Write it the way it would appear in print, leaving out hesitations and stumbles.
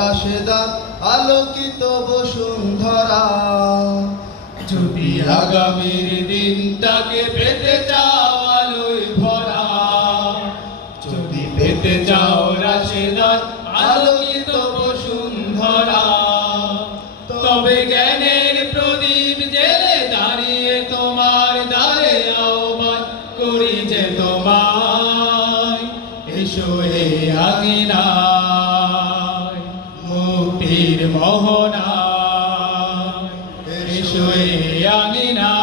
রাশেদার আলোকিত বসুন্ধরা। যদি আগামীর দিনটাকে পেতে চাও আলোয় ভরা, যদি পেতে চাও রাশেদার আলোকিত বসুন্ধরা, তবে জ্ঞানের প্রদীপ জেলে দাঁড়িয়ে তোমার দ্বারে আহ্বান করি যে তোমায়, এসো হে আঙিনায় মুক্তির মোহনায়, এসো হে আঙিনায়